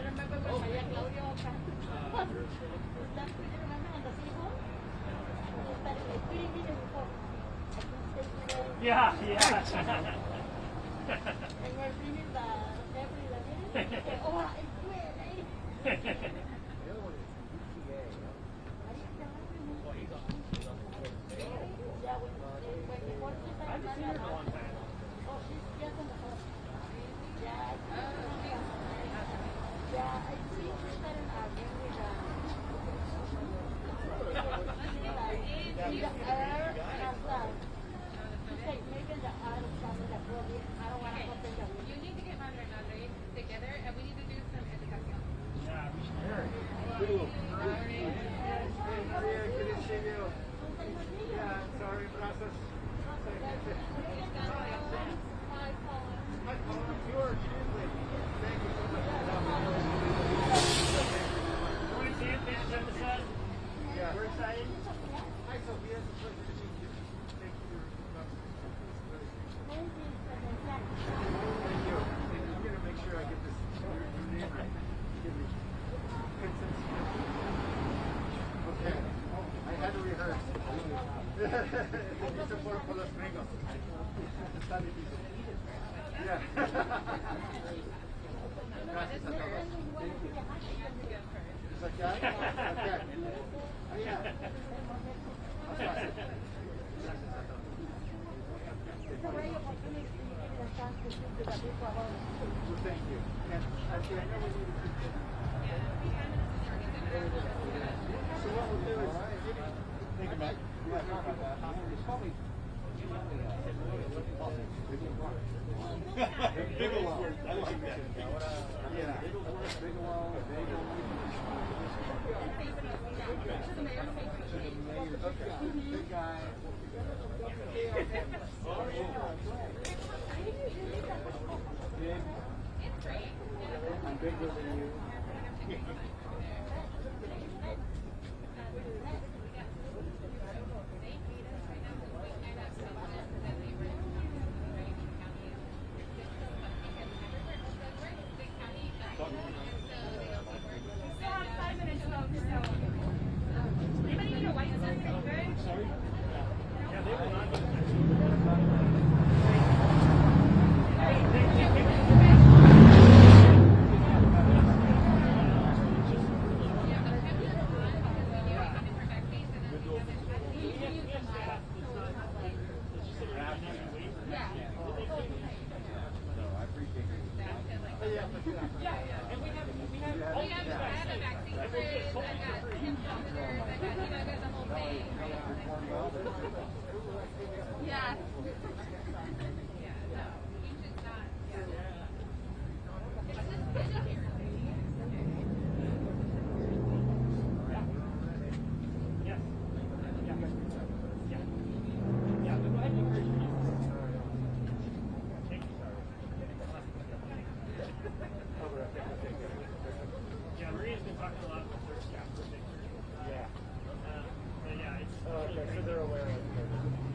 remember when Maria Claudio Yeah. And we're cleaning the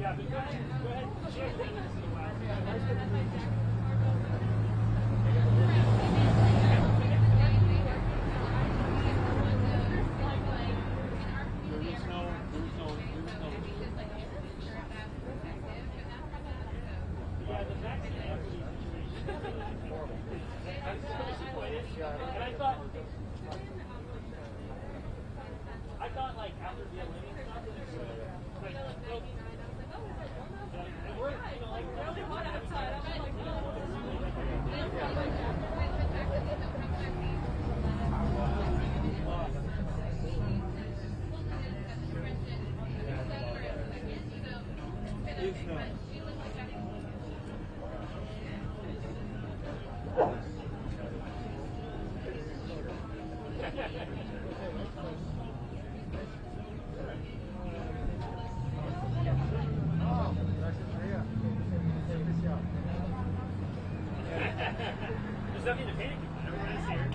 every oh, it's good. There's nothing to panic about. Everyone is here.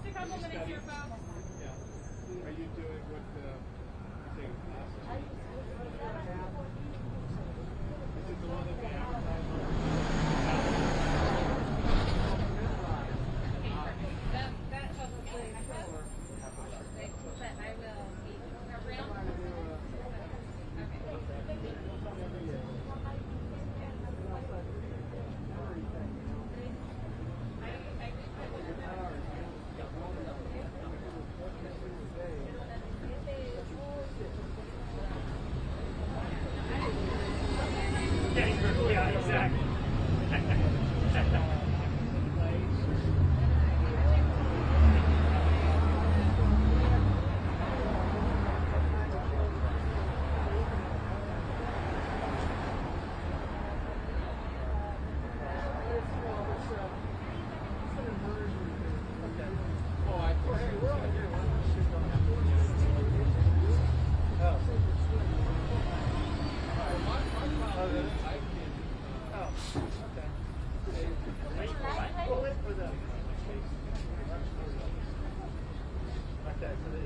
Stick a couple minutes here, folks. Are you doing what thing? Is it the one that they advertise on? That helps me. But I will be around. Yeah, exactly.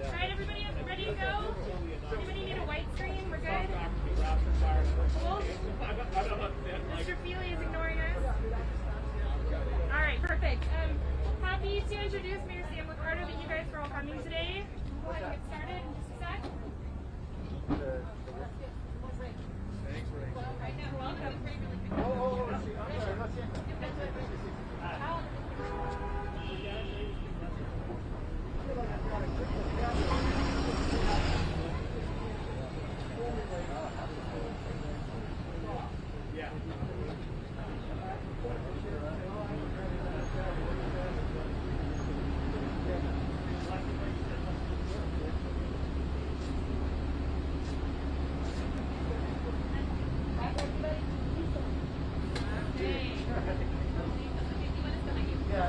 All right, everybody, ready to go? Anybody need a white screen? We're good? Cool? Mr. Feely is ignoring us. All right, perfect. Happy to introduce Mayor San Liccardo, that you guys are all coming today. Go ahead and get started in just a sec. You're welcome.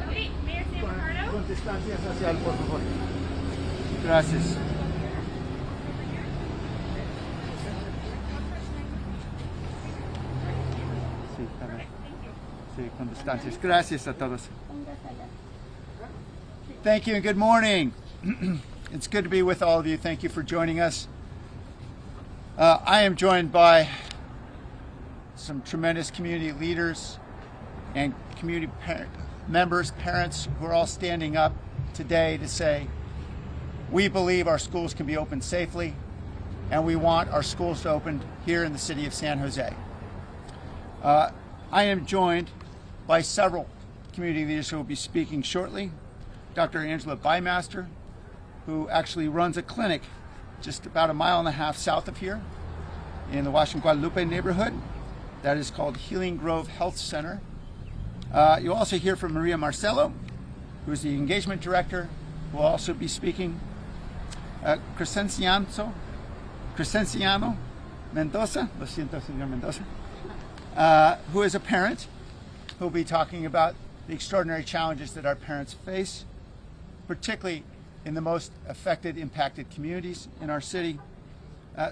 Okay, Mayor San Liccardo. Con distancia social, por favor. Gracias. Sí, a ver. Sí, con distancias. Gracias a todos. Thank you and good morning. It's good to be with all of you. Thank you for joining us. I am joined by some tremendous community leaders and community members, parents who are all standing up today to say, we believe our schools can be opened safely, and we want our schools to open here in the city of San Jose. I am joined by several community leaders who will be speaking shortly. Dr. Angela Bymaster, who actually runs a clinic just about 1.5 miles south of here in the Washington Guadalupe neighborhood. That is called Healing Grove Health Center. You'll also hear from Maria Marcelo, who is the engagement director, who will also be speaking. Crescenciano Mendoza, lo siento, señor Mendoza, who is a parent, who will be talking about the extraordinary challenges that our parents face, particularly in the most affected, impacted communities in our city.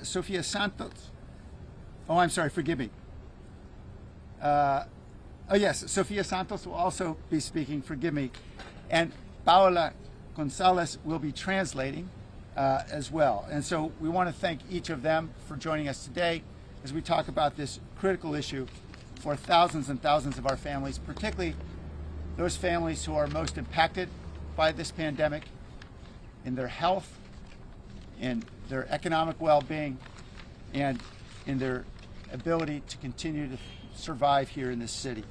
Sofia Santos, oh, I'm sorry, forgive me. Oh yes, Sofia Santos will also be speaking, forgive me, and Paola Gonzalez will be translating as well. And so we want to thank each of them for joining us today as we talk about this critical issue for thousands and thousands of our families, particularly those families who are most impacted by this pandemic in their health, in their economic well-being, and in their ability to continue to survive here in this city.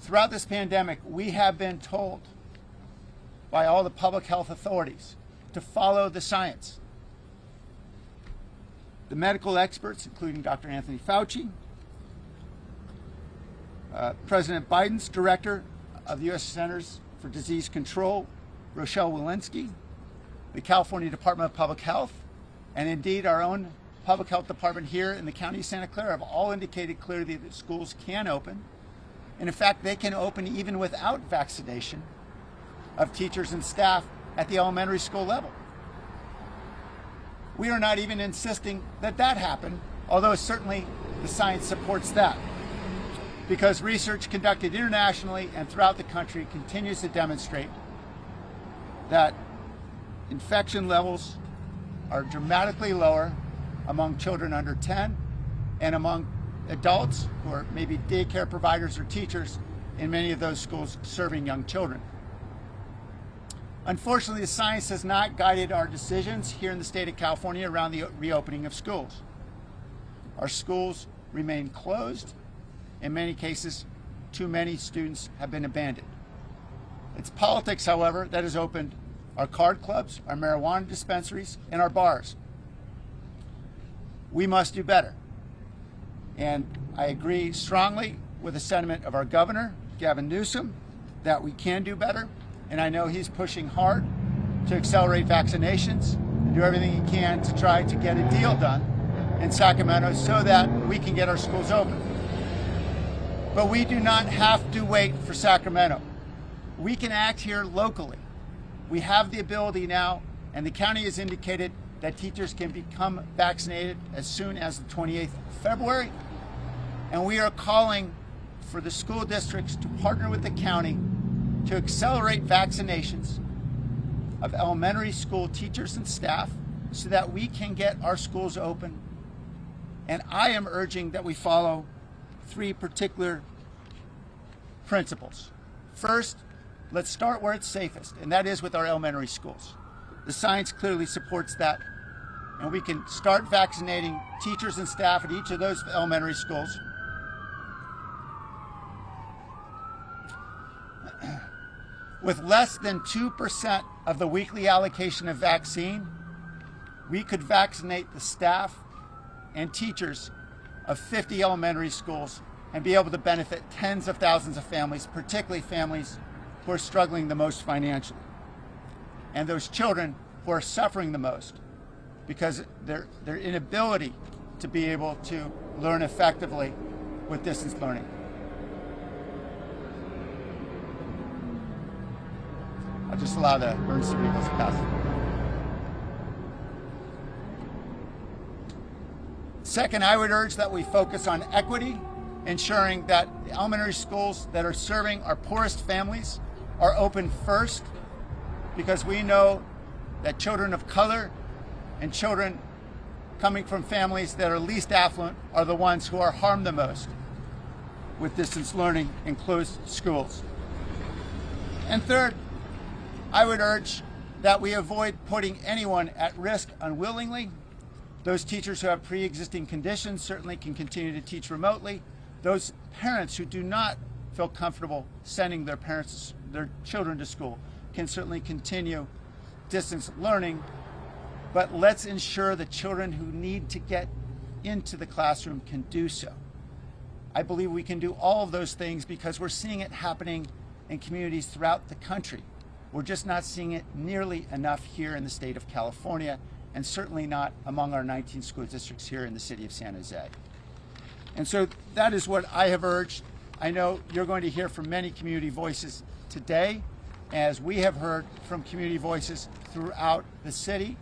Throughout this pandemic, we have been told by all the public health authorities to follow the science. The medical experts, including Dr. Anthony Fauci, President Biden's director of the U.S. Centers for Disease Control, Rochelle Walensky, the California Department of Public Health, and indeed our own public health department here in the county of Santa Clara have all indicated clearly that schools can open. And in fact, they can open even without vaccination of teachers and staff at the elementary school level. We are not even insisting that that happen, although certainly the science supports that, because research conducted internationally and throughout the country continues to demonstrate that infection levels are dramatically lower among children under 10 and among adults who are maybe daycare providers or teachers in many of those schools serving young children. Unfortunately, the science has not guided our decisions here in the state of California around the reopening of schools. Our schools remain closed. In many cases, too many students have been abandoned. It's politics, however, that has opened our card clubs, our marijuana dispensaries, and our bars. We must do better. And I agree strongly with the sentiment of our governor, Gavin Newsom, that we can do better. And I know he's pushing hard to accelerate vaccinations and do everything he can to try to get a deal done in Sacramento so that we can get our schools open. But we do not have to wait for Sacramento. We can act here locally. We have the ability now, and the county has indicated that teachers can become vaccinated as soon as the 28th of February. And we are calling for the school districts to partner with the county to accelerate vaccinations of elementary school teachers and staff so that we can get our schools open. And I am urging that we follow 3 particular principles. First, let's start where it's safest, and that is with our elementary schools. The science clearly supports that, and we can start vaccinating teachers and staff at each of those elementary schools. With less than 2% of the weekly allocation of vaccine, we could vaccinate the staff and teachers of 50 elementary schools and be able to benefit tens of thousands of families, particularly families who are struggling the most financially, and those children who are suffering the most because their inability to be able to learn effectively with distance learning. I'll just allow the emergency vehicles to pass. Second, I would urge that we focus on equity, ensuring that the elementary schools that are serving our poorest families are open first, because we know that children of color and children coming from families that are least affluent are the ones who are harmed the most with distance learning in closed schools. And third, I would urge that we avoid putting anyone at risk unwillingly. Those teachers who have pre-existing conditions certainly can continue to teach remotely. Those parents who do not feel comfortable sending their children to school can certainly continue distance learning. But let's ensure the children who need to get into the classroom can do so. I believe we can do all of those things because we're seeing it happening in communities throughout the country. We're just not seeing it nearly enough here in the state of California, and certainly not among our 19 school districts here in the city of San Jose. And so that is what I have urged. I know you're going to hear from many community voices today, as we have heard from community voices throughout the city.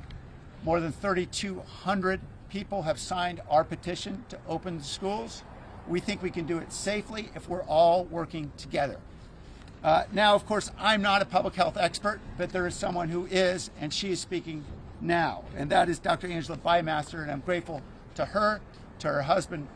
More than 3,200 people have signed our petition to open the schools. We think we can do it safely if we're all working together. Now, of course, I'm not a public health expert, but there is someone who is, and she is speaking now, and that is Dr. Angela Bymaster, and I'm grateful to her, to her husband,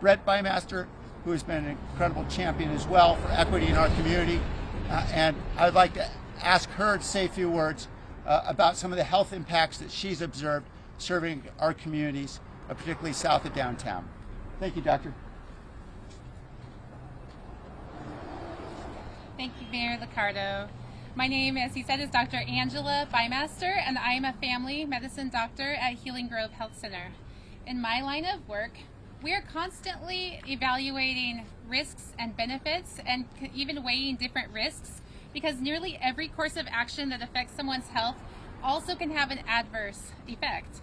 Brett Bymaster, who has been an incredible champion as well for equity in our community, and I'd like to ask her to say a few words about some of the health impacts that she's observed serving our communities, particularly south of downtown. Thank you, Doctor. Thank you, Mayor Liccardo. My name, as he said, is Dr. Angela Bymaster, and I am a family medicine doctor at Healing Grove Health Center. In my line of work, we are constantly evaluating risks and benefits and even weighing different risks, because nearly every course of action that affects someone's health also can have an adverse effect.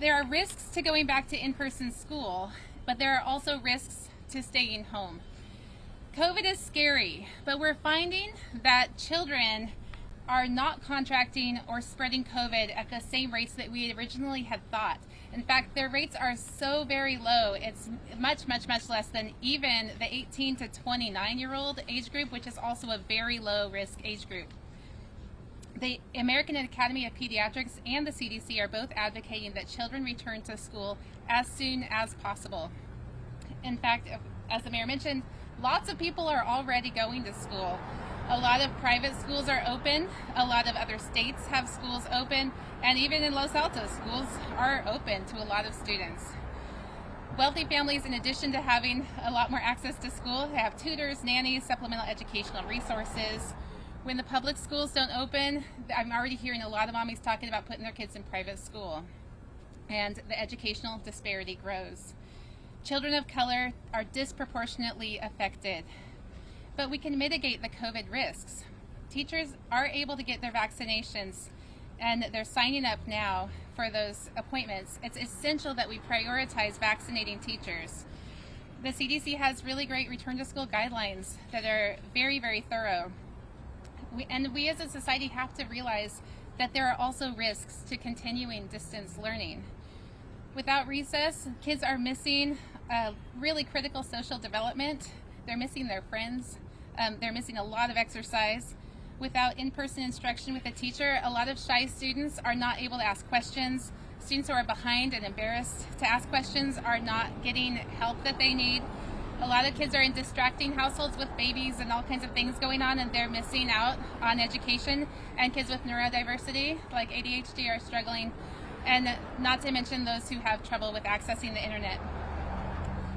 There are risks to going back to in-person school, but there are also risks to staying home. COVID is scary, but we're finding that children are not contracting or spreading COVID at the same rates that we originally had thought. In fact, their rates are so very low. It's much, much, much less than even the 18 to 29-year-old age group, which is also a very low risk age group. The American Academy of Pediatrics and the CDC are both advocating that children return to school as soon as possible. In fact, as the mayor mentioned, lots of people are already going to school. A lot of private schools are open, a lot of other states have schools open, and even in Los Altos, schools are open to a lot of students. Wealthy families, in addition to having a lot more access to school, have tutors, nannies, supplemental educational resources. When the public schools don't open, I'm already hearing a lot of mommies talking about putting their kids in private school, and the educational disparity grows. Children of color are disproportionately affected, but we can mitigate the COVID risks. Teachers are able to get their vaccinations, and they're signing up now for those appointments. It's essential that we prioritize vaccinating teachers. The CDC has really great return to school guidelines that are very, very thorough. We as a society have to realize that there are also risks to continuing distance learning. Without recess, kids are missing really critical social development. They're missing their friends. They're missing a lot of exercise. Without in-person instruction with a teacher, a lot of shy students are not able to ask questions. Students who are behind and embarrassed to ask questions are not getting help that they need. A lot of kids are in distracting households with babies and all kinds of things going on, and they're missing out on education. And kids with neurodiversity, like ADHD, are struggling. And not to mention those who have trouble with accessing the internet.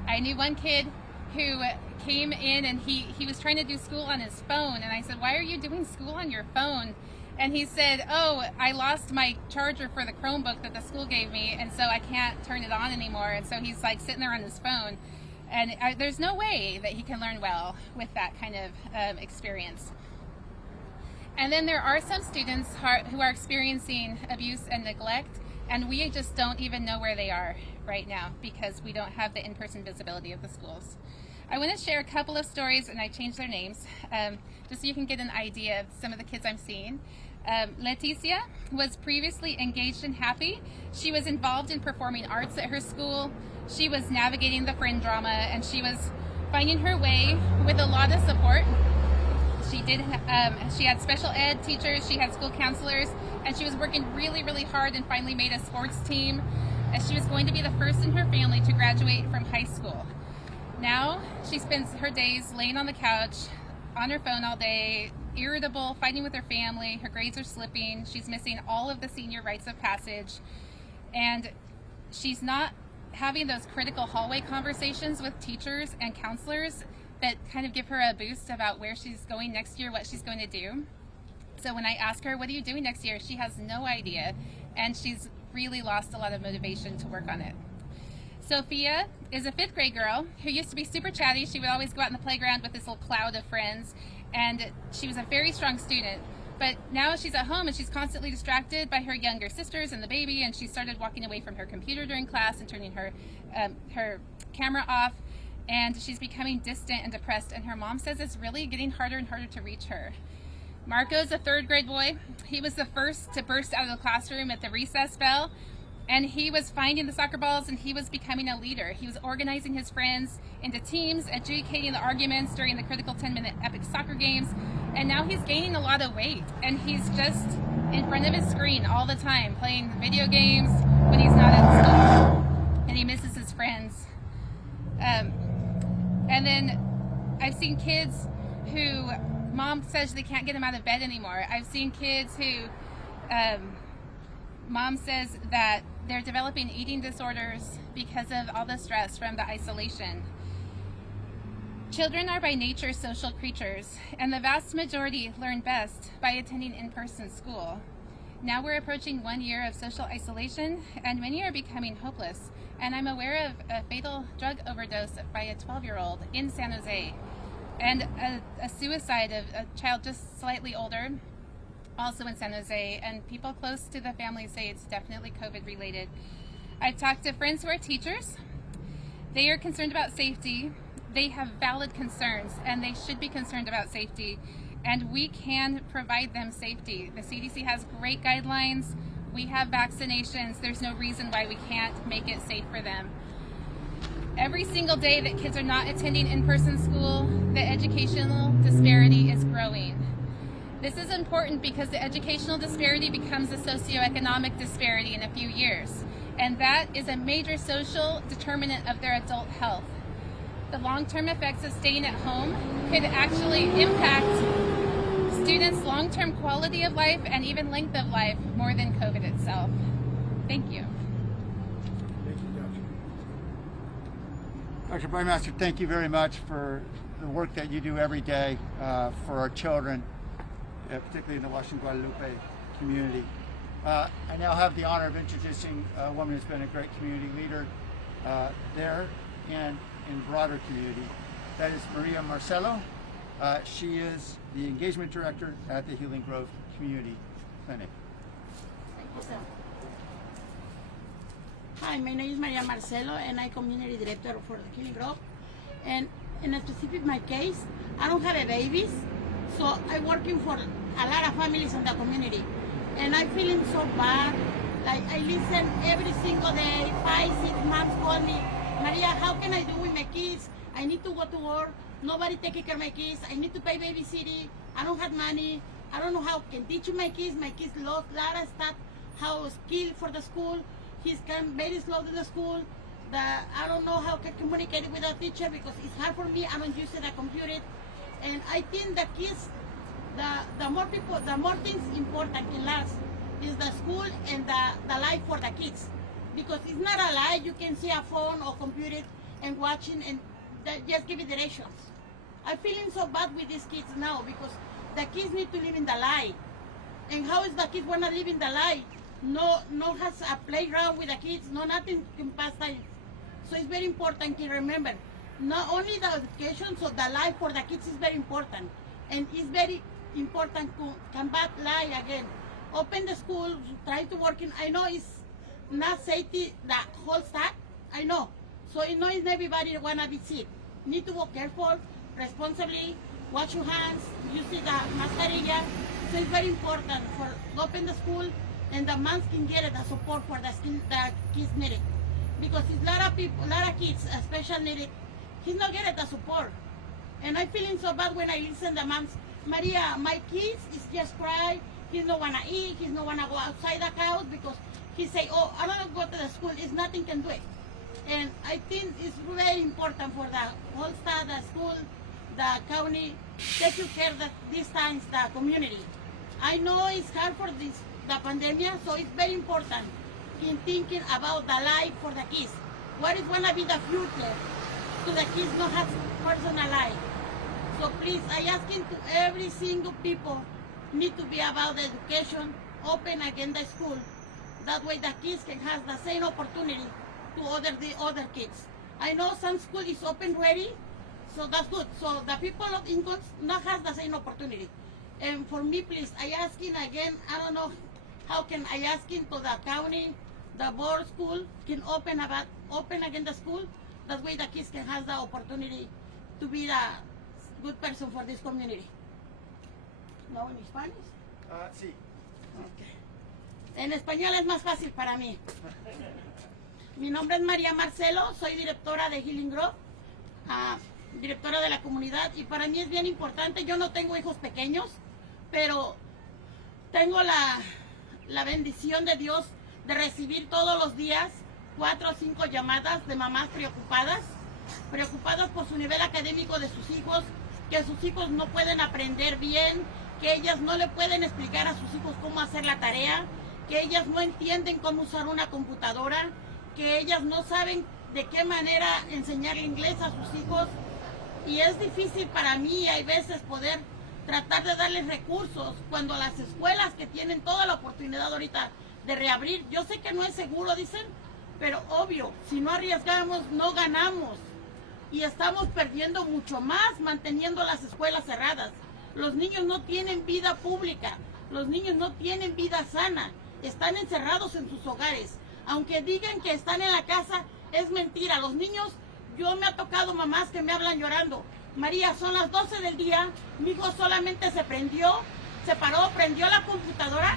I knew one kid who came in and he was trying to do school on his phone, and I said, "Why are you doing school on your phone?" And he said, "Oh, I lost my charger for the Chromebook that the school gave me, and so I can't turn it on anymore." And so he's like sitting there on his phone, and there's no way that he can learn well with that kind of experience. And then there are some students who are experiencing abuse and neglect, and we just don't even know where they are right now because we don't have the in-person visibility of the schools. I want to share a couple of stories, and I changed their names, just so you can get an idea of some of the kids I'm seeing. Leticia was previously engaged and happy. She was involved in performing arts at her school. She was navigating the friend drama, and she was finding her way with a lot of support. She had special ed teachers, she had school counselors, and she was working really, really hard and finally made a sports team. And she was going to be the first in her family to graduate from high school. Now she spends her days laying on the couch, on her phone all day, irritable, fighting with her family. Her grades are slipping. She's missing all of the senior rites of passage. And she's not having those critical hallway conversations with teachers and counselors that kind of give her a boost about where she's going next year, what she's going to do. So when I ask her, "What are you doing next year?" she has no idea, and she's really lost a lot of motivation to work on it. Sophia is a 5th grade girl who used to be super chatty. She would always go out in the playground with this little cloud of friends, and she was a very strong student. But now she's at home and she's constantly distracted by her younger sisters and the baby, and she started walking away from her computer during class and turning her camera off, and she's becoming distant and depressed, and her mom says it's really getting harder and harder to reach her. Marco's a 3rd grade boy. He was the first to burst out of the classroom at the recess bell, and he was finding the soccer balls, and he was becoming a leader. He was organizing his friends into teams, adjudicating the arguments during the critical 10-minute epic soccer games, and now he's gaining a lot of weight, and he's just in front of his screen all the time, playing video games when he's not at school, and he misses his friends. And then I've seen kids who mom says they can't get them out of bed anymore. I've seen kids who mom says that they're developing eating disorders because of all the stress from the isolation. Children are by nature social creatures, and the vast majority learn best by attending in-person school. Now we're approaching 1 year of social isolation, and many are becoming hopeless. And I'm aware of a fatal drug overdose by a 12-year-old in San Jose, and a suicide of a child just slightly older, also in San Jose, and people close to the family say it's definitely COVID related. I've talked to friends who are teachers. They are concerned about safety. They have valid concerns, and they should be concerned about safety, and we can provide them safety. The CDC has great guidelines. We have vaccinations. There's no reason why we can't make it safe for them. Every single day that kids are not attending in-person school, the educational disparity is growing. This is important because the educational disparity becomes a socioeconomic disparity in a few years, and that is a major social determinant of their adult health. The long-term effects of staying at home could actually impact students' long-term quality of life and even length of life more than COVID itself. Thank you. Thank you, Dr. Bymaster, thank you very much for the work that you do every day for our children, particularly in the Washington Guadalupe community. I now have the honor of introducing a woman who's been a great community leader there and in broader community. That is Maria Marcelo. She is the engagement director at the Healing Grove Community Clinic. Thank you, sir. Hi, my name is Maria Marcelo, and I'm community director for the Healing Grove. And in a specific my case, I don't have a babies, so I'm working for a lot of families in the community. And I'm feeling so bad. Like, I listen every single day, 5-6 moms call me, Maria, how can I do with my kids? I need to go to work. Nobody taking care of my kids. I need to pay babysitting. I don't have money. I don't know how I can teach my kids. My kids lost a lot of stuff, how skill for the school. He's come very slow to the school. I don't know how I can communicate with the teacher because it's hard for me. I don't use the computer. And I think the kids, the more people, the more things important in life is the school and the life for the kids. Because it's not a lie, you can see a phone or computer and watching and just give it directions. I'm feeling so bad with these kids now because the kids need to live in the light. And how is the kids wanna live in the light? No has a playground with the kids, no nothing can pass time. So it's very important to remember, not only the education, so the life for the kids is very important. And it's very important to combat lie again. Open the school, try to work in, I know it's not safety, the whole staff, I know. So I know it's everybody wanna be sick. Need to work careful, responsibly, wash your hands, use the mascarilla. So it's very important for open the school and the moms can get the support for the kids need it. Because it's a lot of people, a lot of kids, especially needed, he's not getting the support. And I'm feeling so bad when I listen to moms, Maria, my kids is just cry, he's not wanna eat, he's not wanna go outside the house because he say, oh, I don't go to the school, it's nothing can do it. And I think it's very important for the whole staff, the school, the county, taking care of these times, the community. I know it's hard for the pandemic, so it's very important in thinking about the life for the kids. What is gonna be the future to the kids not have personal life? So please, I asking to every single people need to be about the education, open again the school. That way the kids can have the same opportunity to the other kids. I know some school is open ready, so that's good. So the people of incomes not have the same opportunity. And for me, please, I asking again, I don't know how can I asking to the county, the board school can open again the school. That way the kids can have the opportunity to be the good person for this community. ¿No en Spanish? Sí. Okay. En español es más fácil para mí. Mi nombre es María Marcelo, soy directora de Healing Grove, directora de la comunidad, y para mí es bien importante. Yo no tengo hijos pequeños, pero tengo la bendición de Dios de recibir todos los días 4 o 5 llamadas de mamás preocupadas por su nivel académico de sus hijos, que sus hijos no pueden aprender bien, que ellas no le pueden explicar a sus hijos cómo hacer la tarea, que ellas no entienden cómo usar una computadora, que ellas no saben de qué manera enseñar inglés a sus hijos. Y es difícil para mí, hay veces, poder tratar de darles recursos cuando las escuelas que tienen toda la oportunidad ahorita de reabrir, yo sé que no es seguro, dicen, pero obvio, si no arriesgamos, no ganamos. Y estamos perdiendo mucho más manteniendo las escuelas cerradas. Los niños no tienen vida pública, los niños no tienen vida sana, están encerrados en sus hogares. Aunque digan que están en la casa, es mentira. Los niños, yo me ha tocado mamás que me hablan llorando. María, son las 12 del día, mi hijo solamente se paró, prendió la computadora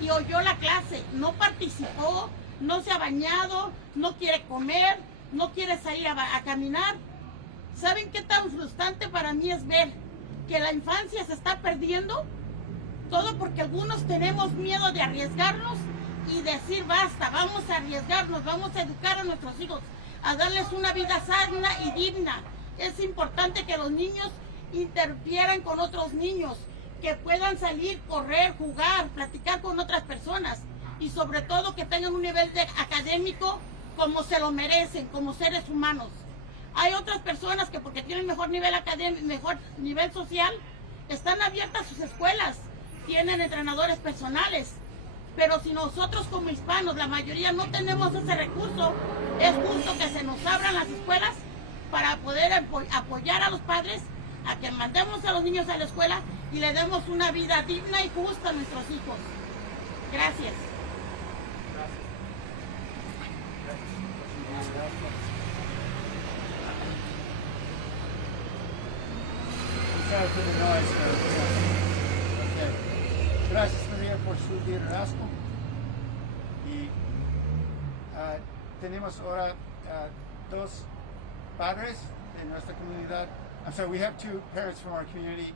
y oyó la clase. No participó, no se ha bañado, no quiere comer, no quiere salir a caminar. ¿Saben qué tan frustrante para mí es ver que la infancia se está perdiendo Todo porque algunos tenemos miedo de arriesgarnos y decir basta, vamos a arriesgarnos, vamos a educar a nuestros hijos, a darles una vida sana y digna. Es importante que los niños interfieran con otros niños, que puedan salir, correr, jugar, platicar con otras personas y sobre todo que tengan un nivel académico como se lo merecen, como seres humanos. Hay otras personas que porque tienen mejor nivel académico, mejor nivel social, están abiertas sus escuelas, tienen entrenadores personales, pero si nosotros como hispanos, la mayoría no tenemos ese recurso, es justo que se nos abran las escuelas para poder apoyar a los padres a que mandemos a los niños a la escuela y le demos una vida digna y justa a nuestros hijos. Gracias. Sorry for the noise. Okay. Gracias, María, por su liderazgo. Y tenemos ahora dos padres de nuestra comunidad. I'm sorry, we have two parents from our community.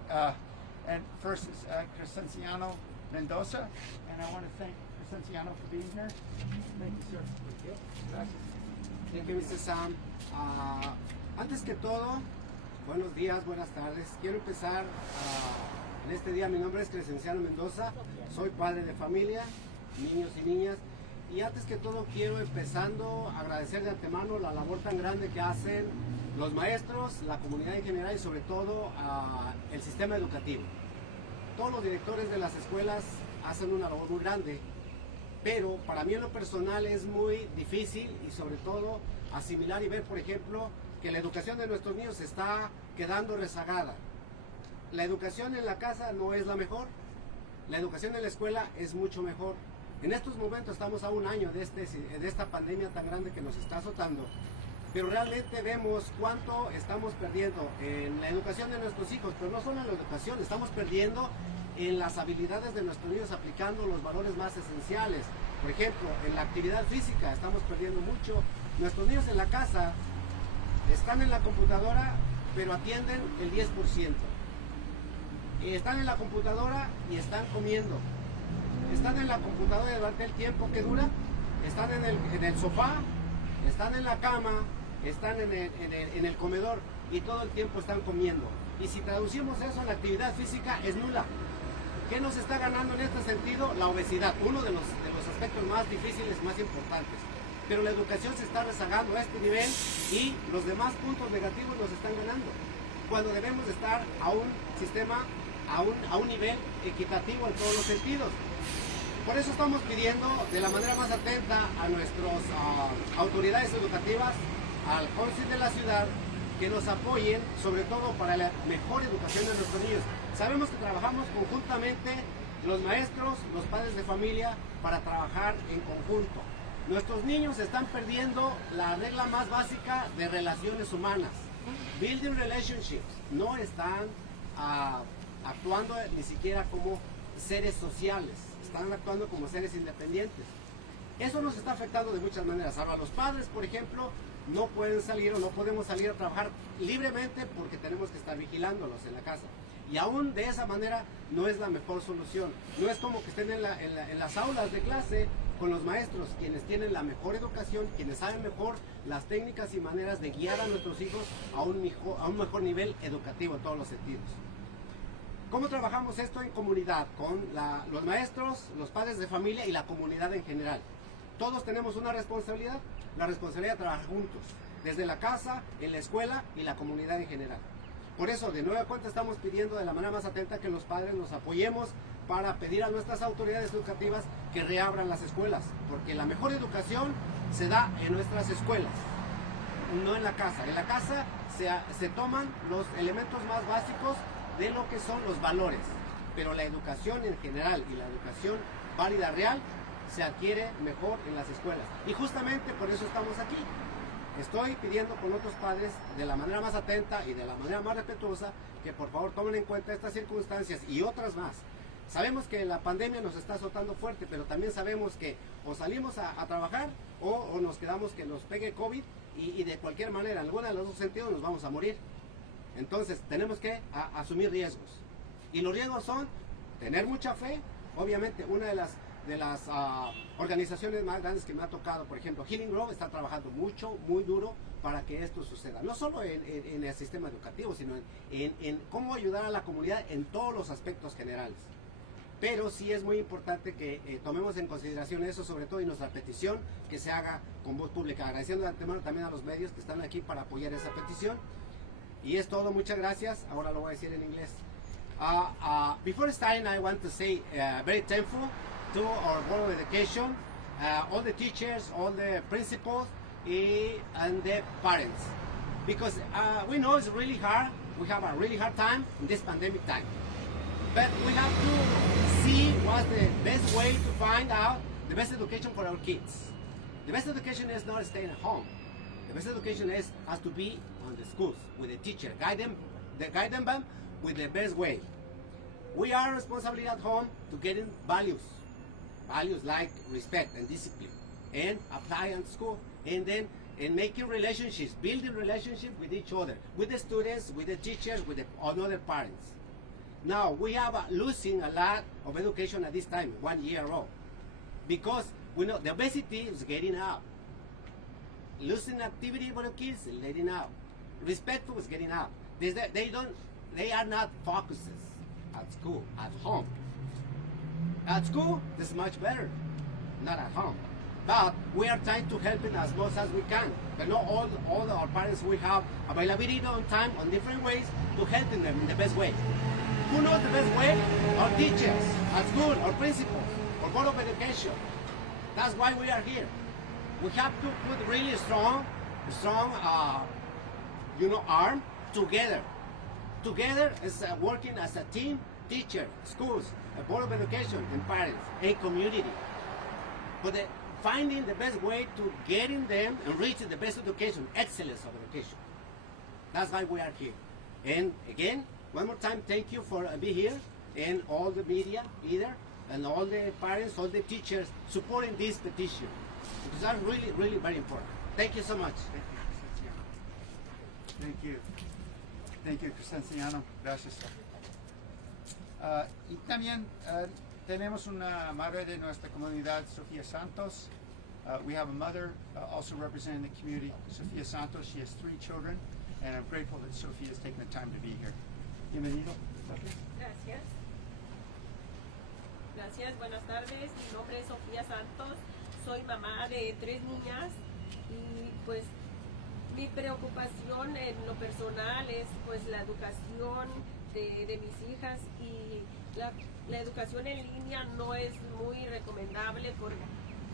And first is Crescenciano Mendoza. And I want to thank Crescenciano for being here. Thank you, sir. Gracias. Thank you, Mr. Sam. Antes que todo, buenos días, buenas tardes. Quiero empezar en este día. Mi nombre es Crescenciano Mendoza. Soy padre de familia, niños y niñas. Y antes que todo quiero empezando a agradecer de antemano la labor tan grande que hacen los maestros, la comunidad en general y sobre todo el sistema educativo. Todos los directores de las escuelas hacen una labor muy grande, pero para mí en lo personal es muy difícil y sobre todo asimilar y ver, por ejemplo, que la educación de nuestros niños se está quedando rezagada. La educación en la casa no es la mejor, la educación en la escuela es mucho mejor. En estos momentos estamos a un año de esta pandemia tan grande que nos está azotando, pero realmente vemos cuánto estamos perdiendo en la educación de nuestros hijos, pero no solo en la educación, estamos perdiendo en las habilidades de nuestros niños aplicando los valores más esenciales. Por ejemplo, en la actividad física estamos perdiendo mucho. Nuestros niños en la casa están en la computadora, pero atienden el 10%. Están en la computadora y están comiendo. Están en la computadora durante el tiempo que dura, están en el sofá, están en la cama, están en el comedor y todo el tiempo están comiendo. Y si traducimos eso en la actividad física, es nula. ¿Qué nos está ganando en este sentido? La obesidad, uno de los aspectos más difíciles, más importantes. Pero la educación se está rezagando a este nivel y los demás puntos negativos nos están ganando. Cuando debemos estar a un sistema, a un nivel equitativo en todos los sentidos. Por eso estamos pidiendo de la manera más atenta a nuestras autoridades educativas, al Council de la ciudad, que nos apoyen, sobre todo para la mejor educación de nuestros niños. Sabemos que trabajamos conjuntamente los maestros, los padres de familia, para trabajar en conjunto. Nuestros niños están perdiendo la regla más básica de relaciones humanas. Building relationships. No están actuando ni siquiera como seres sociales. Están actuando como seres independientes. Eso nos está afectando de muchas maneras. Ahora los padres, por ejemplo, no pueden salir o no podemos salir a trabajar libremente porque tenemos que estar vigilándolos en la casa. Y aún de esa manera no es la mejor solución. No es como que estén en las aulas de clase con los maestros, quienes tienen la mejor educación, quienes saben mejor las técnicas y maneras de guiar a nuestros hijos a un mejor nivel educativo en todos los sentidos. ¿Cómo trabajamos esto en comunidad? Con los maestros, los padres de familia y la comunidad en general. Todos tenemos una responsabilidad, la responsabilidad de trabajar juntos, desde la casa, en la escuela y la comunidad en general. Por eso, de nueva cuenta, estamos pidiendo de la manera más atenta que los padres nos apoyemos para pedir a nuestras autoridades educativas que reabran las escuelas, porque la mejor educación se da en nuestras escuelas, no en la casa. En la casa se toman los elementos más básicos de lo que son los valores, pero la educación en general y la educación válida real se adquiere mejor en las escuelas. Y justamente por eso estamos aquí. Estoy pidiendo con otros padres, de la manera más atenta y de la manera más respetuosa, que por favor tomen en cuenta estas circunstancias y otras más. Sabemos que la pandemia nos está azotando fuerte, pero también sabemos que o salimos a trabajar o nos quedamos que nos pegue COVID y de cualquier manera, en alguno de los dos sentidos nos vamos a morir. Entonces tenemos que asumir riesgos. Y los riesgos son tener mucha fe. Obviamente, una de las organizaciones más grandes que me ha tocado, por ejemplo, Healing Grove, está trabajando mucho, muy duro para que esto suceda. No solo en el sistema educativo, sino en cómo ayudar a la comunidad en todos los aspectos generales. Pero sí es muy importante que tomemos en consideración eso, sobre todo, y nuestra petición que se haga con voz pública. Agradeciendo de antemano también a los medios que están aquí para apoyar esa petición. Y es todo, muchas gracias. Ahora lo voy a decir en inglés. Before starting, I want to say very thankful to our Board of Education, all the teachers, all the principals, and the parents. Because we know it's really hard. We have a really hard time in this pandemic time. But we have to see what's the best way to find out the best education for our kids. The best education is not staying at home. The best education has to be on the schools with the teacher, guide them with the best way. We are responsible at home to getting values like respect and discipline, and apply at school, and then in making relationships, building relationships with each other, with the students, with the teachers, with the other parents. Now, we are losing a lot of education at this time, 1 year old, because we know the obesity is getting up. Losing activity for the kids is getting up. Respectful is getting up. They are not focused at school, at home. At school, this is much better, not at home. But we are trying to help it as much as we can. But not all our parents will have availability on time, on different ways, to help them in the best way. Who knows the best way? Our teachers, at school, our principals, our Board of Education. That's why we are here. We have to put really strong, arm together. Together is working as a team, teacher, schools, a Board of Education, and parents, a community. But finding the best way to getting them and reaching the best education, excellence of education. That's why we are here. And again, one more time, thank you for being here, and all the media either, and all the parents, all the teachers supporting this petition. Because that's really, really very important. Thank you so much. Thank you. Thank you, Cristiano. Gracias. Y también tenemos una madre de nuestra comunidad, Sofía Santos. We have a mother also representing the community, Sofía Santos. She has 3 children, and I'm grateful that Sofía has taken the time to be here. Bienvenido, Sofía. Gracias. Gracias, buenas tardes. Mi nombre es Sofía Santos. Soy mamá de 3 niñas y pues mi preocupación en lo personal es pues la educación de mis hijas, y la educación en línea no es muy recomendable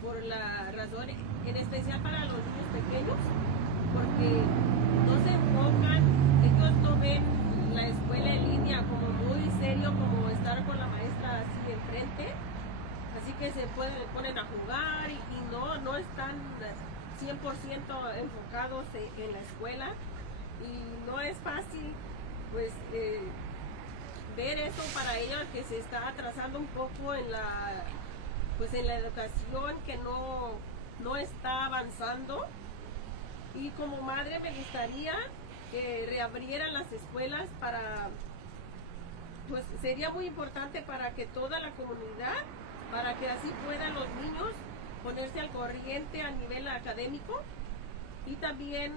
por la razón, en especial para los niños pequeños, porque no se enfocan, ellos no ven la escuela en línea como muy serio, como estar con la maestra así enfrente, así que se ponen a jugar y no están 100% enfocados en la escuela, y no es fácil pues ver eso para ellos, que se está atrasando un poco en la educación, que no está avanzando. Y como madre me gustaría que reabrieran las escuelas pues sería muy importante para que toda la comunidad, para que así puedan los niños ponerse al corriente a nivel académico. Y también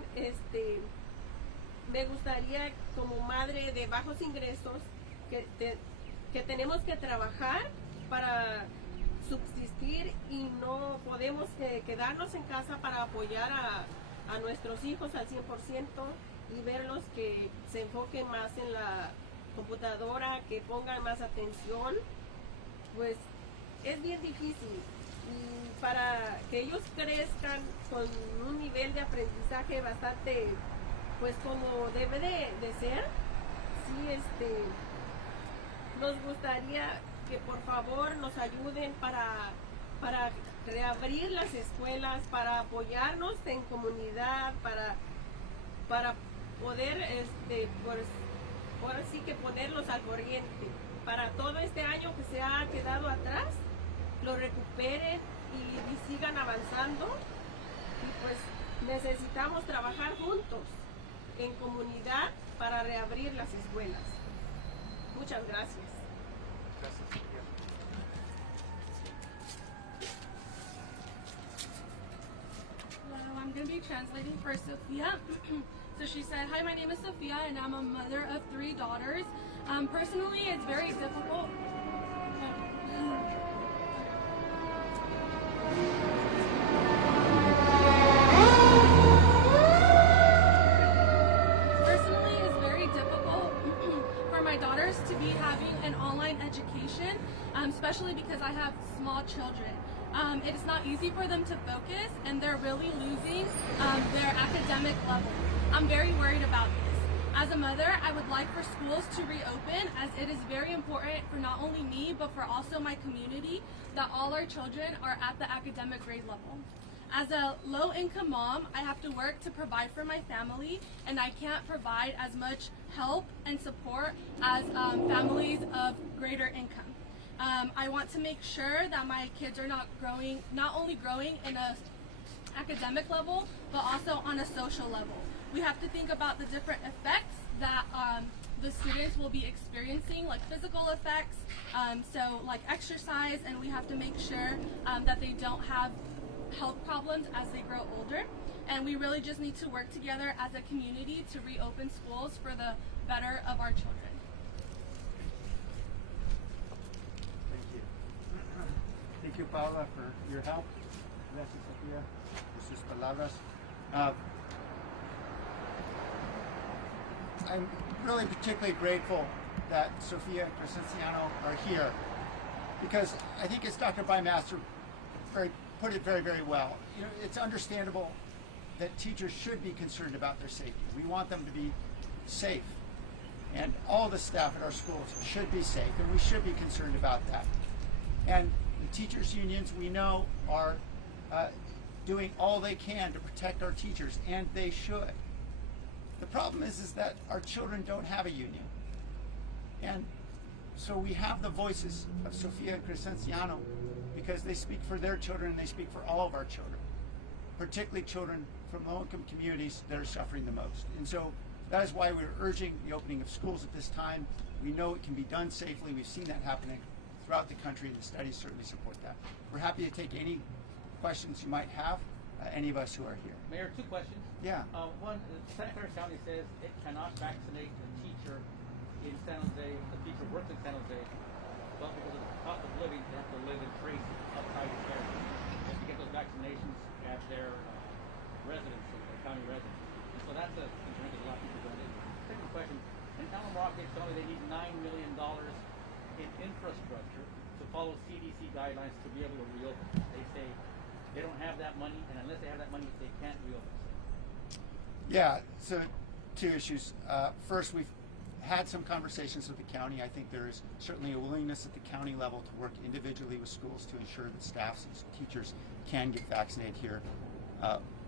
me gustaría, como madre de bajos ingresos, que tenemos que trabajar para subsistir y no podemos quedarnos en casa para apoyar a nuestros hijos al 100% y verlos que se enfoquen más en la computadora, que pongan más atención. Pues es bien difícil, y para que ellos crezcan con un nivel de aprendizaje bastante pues como debe de ser, sí, nos gustaría que por favor nos ayuden para reabrir las escuelas, para apoyarnos en comunidad, para poder pues ahora sí que ponerlos al corriente, para todo este año que se ha quedado atrás, lo recuperen y sigan avanzando. Y pues necesitamos trabajar juntos en comunidad para reabrir las escuelas. Muchas gracias. Gracias. going to be translating for Sophia. So she said, "Hi, my name is Sophia, and I'm a mother of 3 daughters. Personally, it's very difficult." Personally, it's very difficult for my daughters to be having an online education, especially because I have small children. It is not easy for them to focus, and they're really losing their academic level. I'm very worried about this. As a mother, I would like for schools to reopen, as it is very important for not only me, but for also my community, that all our children are at the academic grade level. As a low-income mom, I have to work to provide for my family, and I can't provide as much help and support as families of greater income. I want to make sure that my kids are not only growing in a academic level, but also on a social level. We have to think about the different effects that the students will be experiencing, like physical effects, so like exercise, and we have to make sure that they don't have health problems as they grow older. And we really just need to work together as a community to reopen schools for the better of our children. Thank you, Paula, for your help. Gracias, Sofía, por sus palabras. I'm really particularly grateful that Sofía and Crescenciano are here, because I think, as Dr. Bymaster put it very, very well, you know, it's understandable that teachers should be concerned about their safety. We want them to be safe, and all the staff at our schools should be safe, and we should be concerned about that. And the teachers' unions, we know, are doing all they can to protect our teachers, and they should. The problem is that our children don't have a union. And so we have the voices of Sofía and Crescenciano because they speak for their children, and they speak for all of our children, particularly children from low-income communities that are suffering the most. And so that is why we're urging the opening of schools at this time. We know it can be done safely. We've seen that happening throughout the country, and the studies certainly support that. We're happy to take any questions you might have, any of us who are here. Mayor, 2 questions. Yeah. One, Santa Clara County says it cannot vaccinate a teacher in San Jose, the teacher works in San Jose, but because of the cost of living, they have to live in Tracy, outside the area. They have to get those vaccinations at their residency, their county residence. And so that's a concern that a lot of people don't in. Second question, in Allen Rock, they tell me they need $9 million in infrastructure to follow CDC guidelines to be able to reopen. They say they don't have that money, and unless they have that money, they can't reopen. Yeah, so 2 issues. First, we've had some conversations with the county. I think there is certainly a willingness at the county level to work individually with schools to ensure that staffs and teachers can get vaccinated here.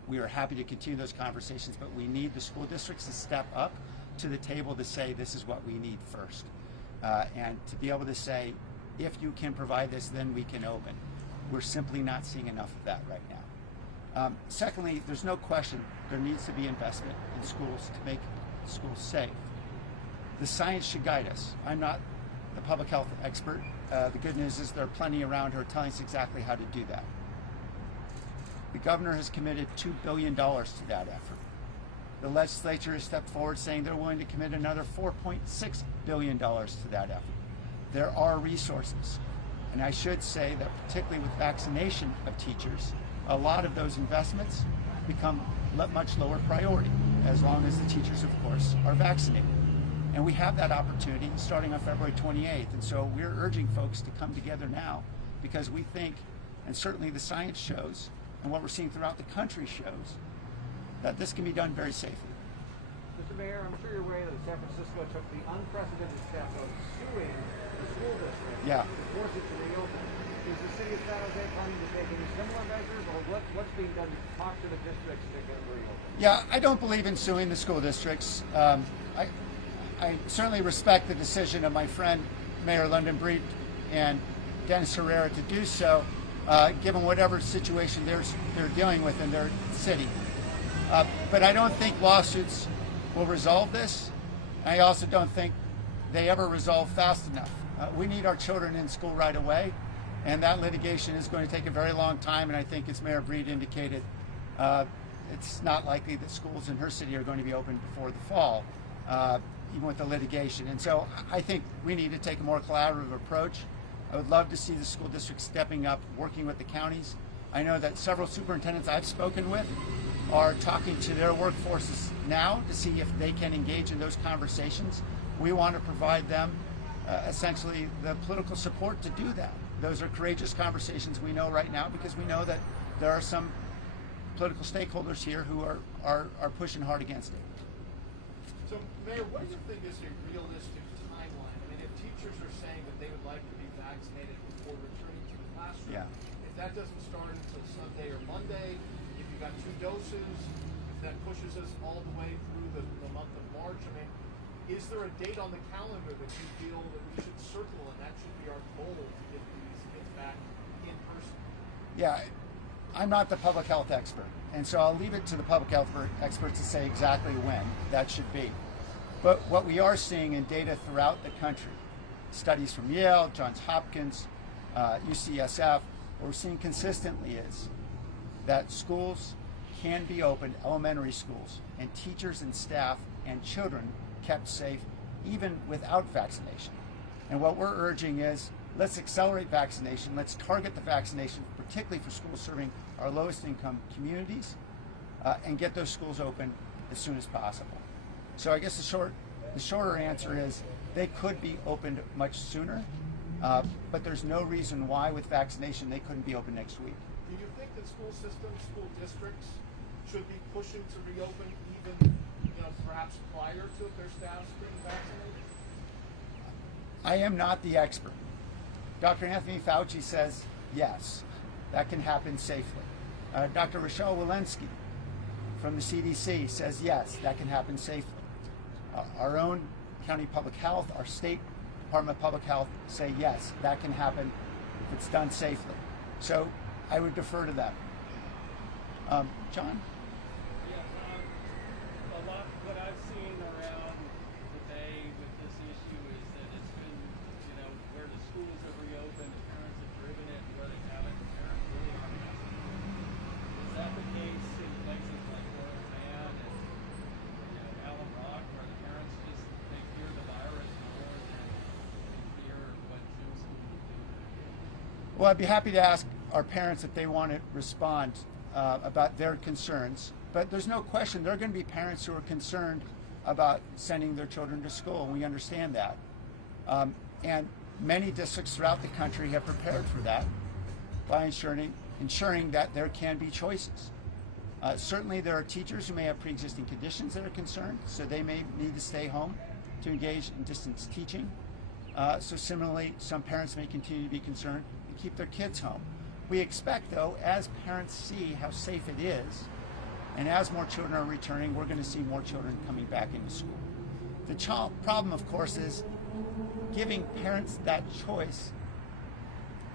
We are happy to continue those conversations, but we need the school districts to step up to the table to say this is what we need first. And to be able to say, if you can provide this, then we can open. We're simply not seeing enough of that right now. Secondly, there's no question there needs to be investment in schools to make schools safe. The science should guide us. I'm not the public health expert. The good news is there are plenty around who are telling us exactly how to do that. The governor has committed $2 billion to that effort. The legislature has stepped forward saying they're willing to commit another $4.6 billion to that effort. There are resources. And I should say that particularly with vaccination of teachers, a lot of those investments become much lower priority, as long as the teachers, of course, are vaccinated. And we have that opportunity starting on February 28th. And so we're urging folks to come together now, because we think, and certainly the science shows, and what we're seeing throughout the country shows, that this can be done very safely. Mr. Mayor, I'm sure you're aware that San Francisco took the unprecedented step of suing the school district to force it to reopen. Is the city of San Jose planning to take any similar measures, or what's being done to talk to the districts to get them reopened? Yeah, I don't believe in suing the school districts. I certainly respect the decision of my friend Mayor London Breed and Dennis Herrera to do so, given whatever situation they're dealing with in their city. But I don't think lawsuits will resolve this. I also don't think they ever resolve fast enough. We need our children in school right away, and that litigation is going to take a very long time, and I think, as Mayor Breed indicated, it's not likely that schools in her city are going to be open before the fall, even with the litigation. And so I think we need to take a more collaborative approach. I would love to see the school district stepping up, working with the counties. I know that several superintendents I've spoken with are talking to their workforces now to see if they can engage in those conversations. We want to provide them essentially the political support to do that. Those are courageous conversations we know right now, because we know that there are some political stakeholders here who are pushing hard against it. So, Mayor, what do you think is a realistic timeline? I mean, if teachers are saying that they would like to be vaccinated before returning to the classroom, if that doesn't start until Sunday or Monday, if you got 2 doses, if that pushes us all the way through the month of March, I mean, is there a date on the calendar that you feel that we should circle, and that should be our goal to get these kids back in person? Yeah, I'm not the public health expert, and so I'll leave it to the public health experts to say exactly when that should be. But what we are seeing in data throughout the country, studies from Yale, Johns Hopkins, UCSF, what we're seeing consistently is that schools can be opened, elementary schools, and teachers and staff and children kept safe even without vaccination. And what we're urging is, let's accelerate vaccination. Let's target the vaccination, particularly for schools serving our lowest income communities, and get those schools open as soon as possible. So I guess the shorter answer is they could be opened much sooner, but there's no reason why with vaccination they couldn't be open next week. Do you think that school systems, school districts should be pushing to reopen even, perhaps prior to their staffs being vaccinated? I am not the expert. Dr. Anthony Fauci says yes, that can happen safely. Dr. Rochelle Walensky from the CDC says yes, that can happen safely. Our own county public health, our state Department of Public Health say yes, that can happen if it's done safely. So I would defer to them. John? A lot what I've seen around today with this issue is that it's been, where the schools have reopened, the parents have driven it, and where they haven't, the parents really aren't asking. Is that the case in places like Royal Man and Allen Rock, where the parents just, they fear the virus more than they fear what Zoom school will do? Well, I'd be happy to ask our parents if they want to respond about their concerns. But there's no question there are going to be parents who are concerned about sending their children to school. We understand that. And many districts throughout the country have prepared for that by ensuring that there can be choices. Certainly there are teachers who may have pre-existing conditions that are concerned, so they may need to stay home to engage in distance teaching. So similarly, some parents may continue to be concerned and keep their kids home. We expect, though, as parents see how safe it is, and as more children are returning, we're going to see more children coming back into school. The problem, of course, is giving parents that choice.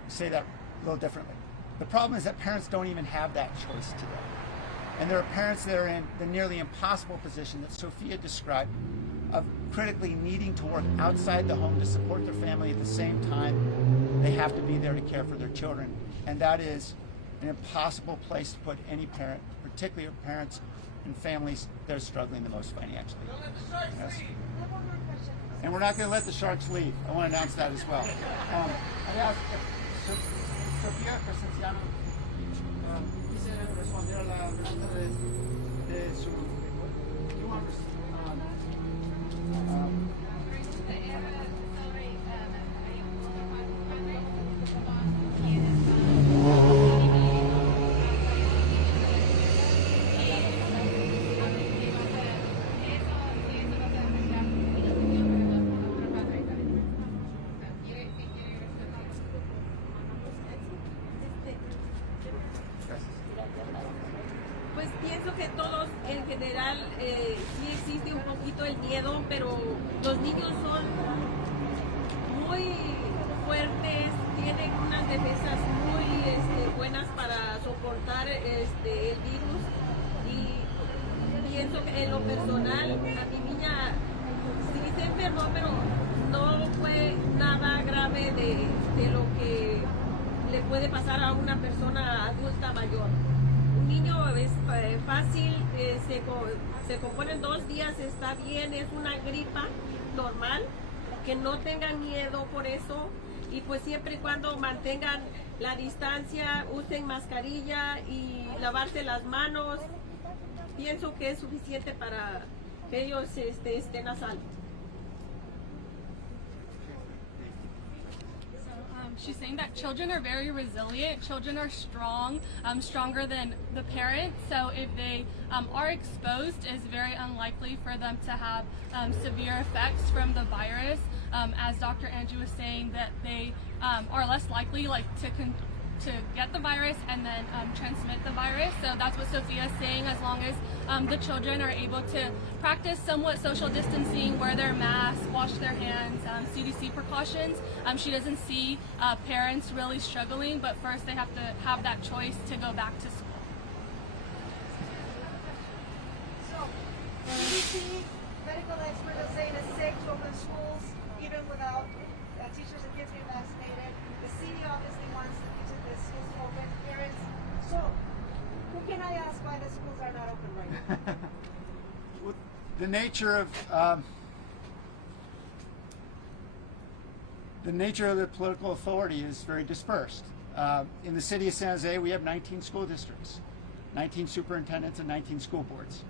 Say that a little differently. The problem is that parents don't even have that choice today. And there are parents that are in the nearly impossible position that Sophia described of critically needing to work outside the home to support their family at the same time they have to be there to care for their children. And that is an impossible place to put any parent, particularly parents and families that are struggling the most financially. Don't let the sharks leave. And we're not going to let the sharks leave. I want to announce that as well. I asked if Sofía Crescenciano quisiera responder a la pregunta de su... You want to Pues pienso que todos en general sí existe un poquito el miedo, pero los niños son muy fuertes, tienen unas defensas muy buenas para soportar el virus, y pienso que en lo personal a mi niña sí se enfermó, pero no fue nada grave de lo que le puede pasar a una persona adulta mayor. un niño es fácil, se compone en 2 días, está bien, es una gripa normal, que no tengan miedo por eso, y pues siempre y cuando mantengan la distancia, usen mascarilla y lavarse las manos, pienso que es suficiente para que ellos estén a salvo. She's saying that children are very resilient. Children are strong, stronger than the parents. So if they are exposed, it's very unlikely for them to have severe effects from the virus. As Dr. Andrew was saying, that they are less likely to get the virus and then transmit the virus. So that's what Sophia is saying, as long as the children are able to practice somewhat social distancing, wear their masks, wash their hands, CDC precautions. She doesn't see parents really struggling, but first they have to have that choice to go back to school. So, CDC, medical experts are saying it's safe to open schools even without teachers and kids being vaccinated. The city obviously wants the schools to open, parents. So, who can I ask why the schools are not open right now? Well, the nature of the political authority is very dispersed. In the city of San Jose, we have 19 school districts, 19 superintendents, and 19 school boards.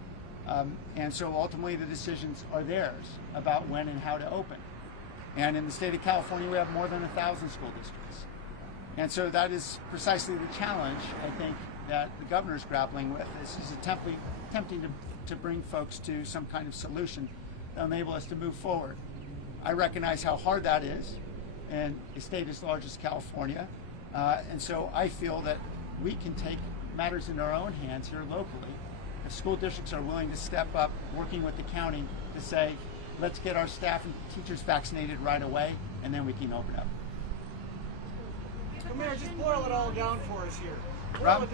And so ultimately the decisions are theirs about when and how to open. And in the state of California, we have more than 1,000 school districts. And so that is precisely the challenge, I think, that the governor's grappling with, is attempting to bring folks to some kind of solution that will enable us to move forward. I recognize how hard that is in a state as large as California. And so I feel that we can take matters in our own hands here locally. If school districts are willing to step up, working with the county to say, let's get our staff and teachers vaccinated right away, and then we can open up. Mayor, just boil it all down for us here. Boil it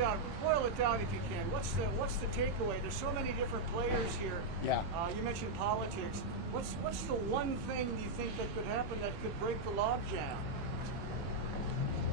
down if you can. What's the takeaway? There's so many different players here. Yeah. You mentioned politics. What's the one thing you think that could happen that could break the logjam?